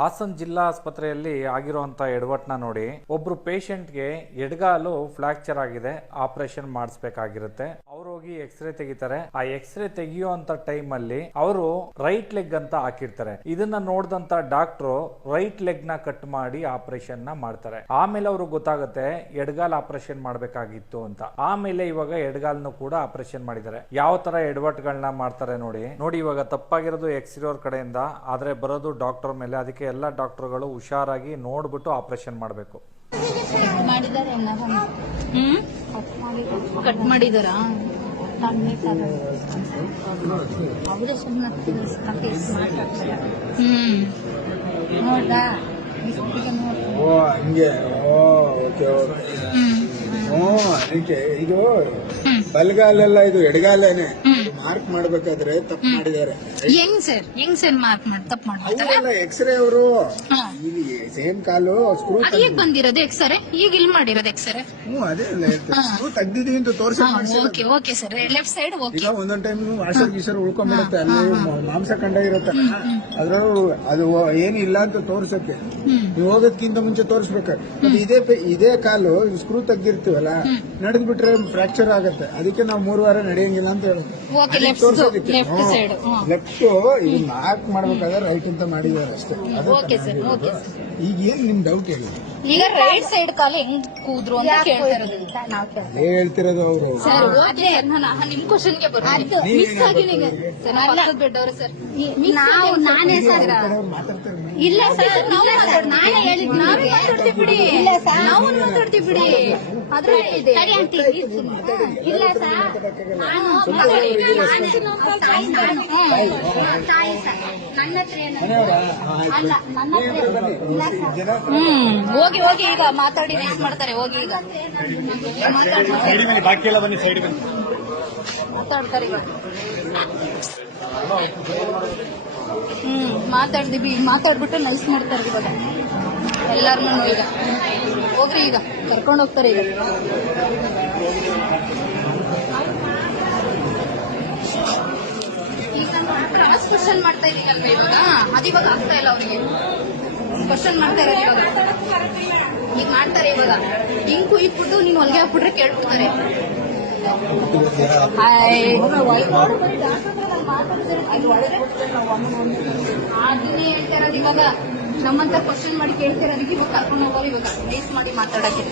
ಹಾಸನ್ ಜಿಲ್ಲಾ ಆಸ್ಪತ್ರೆಯಲ್ಲಿ ಆಗಿರುವಂತ ಎಡವಟ್ನ ನೋಡಿ, ಒಬ್ರು ಪೇಷಂಟ್ಗೆ ಎಡಗಾಲು ಫ್ರಾಕ್ಚರ್ ಆಗಿದೆ, ಆಪರೇಷನ್ ಮಾಡಿಸ್ಬೇಕಾಗಿರುತ್ತೆ. ಅವ್ರು ಹೋಗಿ ಎಕ್ಸ್ರೇ ತೆಗಿತಾರೆ. ಆ ಎಕ್ಸ್ರೇ ತೆಗಿಯುವಂತ ಟೈಮ್ ಅಲ್ಲಿ ಅವರು ರೈಟ್ ಲೆಗ್ ಅಂತ ಹಾಕಿರ್ತಾರೆ. ಇದನ್ನ ನೋಡಿದಂತ ಡಾಕ್ಟ್ರು ರೈಟ್ ಲೆಗ್ನ ಕಟ್ ಮಾಡಿ ಆಪರೇಷನ್ನ ಮಾಡ್ತಾರೆ. ಆಮೇಲೆ ಅವ್ರು ಗೊತ್ತಾಗುತ್ತೆ, ಎಡಗಾಲ್ ಆಪರೇಷನ್ ಮಾಡ್ಬೇಕಾಗಿತ್ತು ಅಂತ. ಆಮೇಲೆ ಇವಾಗ ಎಡಗಾಲ್ನು ಕೂಡ ಆಪರೇಷನ್ ಮಾಡಿದ್ದಾರೆ. ಯಾವ ತರ ಎಡವಟ್ಗಳನ್ನ ಮಾಡ್ತಾರೆ ನೋಡಿ. ನೋಡಿ, ಇವಾಗ ತಪ್ಪಾಗಿರೋದು ಎಕ್ಸ್ರಿಯೋರ್ ಕಡೆಯಿಂದ, ಆದ್ರೆ ಬರೋದು ಡಾಕ್ಟರ್ ಮೇಲೆ. ಅದಕ್ಕೆ ಎಲ್ಲ ಡಾಕ್ಟರ್ಗಳು ಹುಷಾರಾಗಿ ನೋಡ್ಬಿಟ್ಟು ಆಪರೇಷನ್ ಮಾಡಬೇಕು. ಕಟ್ ಮಾಡಿದಾರಾ. ಅವರೇ ಸುಮ್ಮನೆ ಮಾತಾಡ್ತಾರೆ ಹ್ಮ್. ನೋಡ್ದಾ? ಓ ಹಂಗೆ. ಓ ಓಕೆ ಓಕೆ. ಹ್ಞೂ ಅದಕ್ಕೆ ಇದು ಬಲಗಾಲೆಲ್ಲ ಇದು ಎಡಗಾಲೇನೆ. ಮಾರ್ಕ್ ಮಾಡ್ಬೇಕಾದ್ರೆ ತಪ್ಪು ಮಾಡಿದ್ದಾರೆ. ಹೆಂಗ್ ಸರ್ ಹೆಂಗ್ ಸರ್ ಮಾರ್ಕ್ ಮಾಡಿ ತಪ್ಪು ಮಾಡ್ತಾರೆ ಎಕ್ಸ್ರೇ ಅವರು ಸೇಮ್ ಕಾಲು ಸ್ಕ್ರೂ ಅದ್ ಈಗ ಬಂದಿರೋದು ಎಕ್ಸ್ರೇ ಈಗ ಇಲ್ಲಿ ಮಾಡಿರೋದು ಎಕ್ಸ್ರೇ ಹ್ಞೂ ಅದೇ ಸ್ಕ್ರೂ ತೆಗ್ದಿದೀವಿ ಅಂತ ತೋರಿಸಿ okay okay sir. Left side okay. ಈಗ ಒಂದೊಂದ್ ಟೈಮ್ ವಾಷರ್ ಗೀಸರ್ ಉಳ್ಕೊಂಡ್ಬಿಡುತ್ತೆ ಅಲ್ಲಿ ಮಾಂಸ ಕಂಡ ಇರುತ್ತೆ. ಅದ್ರಲ್ಲೂ ಅದು ಏನು ಇಲ್ಲ ಅಂತ ತೋರ್ಸಕ್ಕೆ. ನೀವು ಹೋಗೋದ್ಕಿಂತ ಮುಂಚೆ ತೋರಿಸ್ಬೇಕು. ಇದೇ ಇದೇ ಕಾಲು ಸ್ಕ್ರೂ ತೆಗ್ದಿರ್ತೀವಲ್ಲ ನಡೆದ್ ಬಿಟ್ರೆ ಫ್ರಾಕ್ಚರ್ ಆಗತ್ತೆ. ಅದಕ್ಕೆ ನಾವು ಮೂರು ವಾರ ನಡೆಯಂಗಿಲ್ಲ ಅಂತ ಹೇಳೋದು. ಓಕೆ ಲೆಫ್ಟ್ ಸೈಡ್ ಇದು ಮಾರ್ಕ್ ಮಾಡ್ಬೇಕಾದ್ರೆ ರೈಟ್ ಅಂತ ಮಾಡಿದ್ದಾರೆ ಅಷ್ಟೇ. ಅದೇ ಓಕೆ ಸರ್ ಓಕೆ ಸರ್ ಈಗ ಏನ್ ನಿಮ್ ಡೌಟ್ ಹೇಳಿ? ಈಗ ರೈಟ್ ಸೈಡ್ ಕಾಲ ಹೆಂಗ್ ಕೂದ್ರು ಅಂತ ಕೇಳ್ತಾ ಇರೋದು ನಾವು? ಕೇಳ ಅದೇ ಹೇಳ್ತಿರೋದು ಅವರು. ಸರ್ ಓಕೆ ನಾನು ನಿಮ್ ಕ್ವಶನ್ಗೆ ಬರ್ತೀನಿ ಮಿಸ್ ಆಗಿದೆ ಈಗ ಸರ್ ನಾನು ಪಕ್ಕದ ಬೆಡ್ ಸರ್ ನಾವು ನಾನೇ ಸರ್ ಮಾತಾಡ್ತಾರೆ. ಇಲ್ಲ ಸರ್ ನಾನೇ ಹೇಳಿದ್ದು ಮಾತಾಡ್ತೀವಿ ಬಿಡಿ. ಇಲ್ಲ ಸರ್. ನಾವು ಮಾತಾಡ್ತೀವಿ ಬಿಡಿ. ಅದ್ರ ಸರಿ ಆಂಟಿ. ಇಲ್ಲ ಸರ್. ತಾಯಿ ಸರ್. ನನ್ನ ಹತ್ರ ಅಲ್ಲ ನನ್ನ ಹತ್ರ ಹ್ಮ್ ಹೋಗಿ ಹೋಗಿ ಈಗ ಮಾತಾಡಿ ರೇಸ್ ಮಾಡ್ತಾರೆ ಹೋಗಿ ಈಗ. ಮಾತಾಡ್- ಬಾಕಿ ಎಲ್ಲ ಬನ್ನಿ ಸೈಡ್ ಬನ್ನಿ. ಮಾತಾಡ್ತಾರೆ ಇವಾಗ. ಹ್ಮ್ ಮಾತಾಡ್ದಿವಿ ಮಾತಾಡ್ಬಿಟ್ಟು ನೈಸ್ ಮಾಡ್ತಾರೆ ಇವಾಗ. ಎಲ್ಲಾರ್ನು ಈಗ. ಓಕೆ ಈಗ. ಕರ್ಕೊಂಡು ಹೋಗ್ತಾರೆ ಈಗ. ಈಗ ಕ್ರಾಸ್ ಕ್ವಶನ್ ಮಾಡ್ತಾ ಇದೀನಿ ಅಲ್ವಾ ಇವಾಗ ಅದು ಇವಾಗ ಆಗ್ತಾ ಇಲ್ಲ ಅವರಿಗೆ. ಕ್ವಶನ್ ಮಾಡ್ತಾ ಇರೋದು ಇವಾಗ. ಈಗ ಮಾಡ್ತಾರೆ ಇವಾಗ. ಹಿಂಗ್ ಕುಯ್ಬಿಟ್ಟು ನೀನು ಹೊಲಿಗೆ ಹಾಕ್ಬಿಟ್ರೆ ಕೇಳ್ಬಿಡ್ತಾರೆ. ಅದನ್ನೇ ಹೇಳ್ತಾರ ಇವಾಗ. ನಮ್ಮಂತ ಕ್ವಶನ್ ಮಾಡಿ ಕೇಳ್ತಾರೆ ಅದಕ್ಕೆ ಇವಾಗ ಕರ್ಕೊಂಡು ಹೋಗೋರು ಇವಾಗ ಪ್ಲೇಸ್ ಮಾಡಿ ಮಾತಾಡಕ್ಕೆ.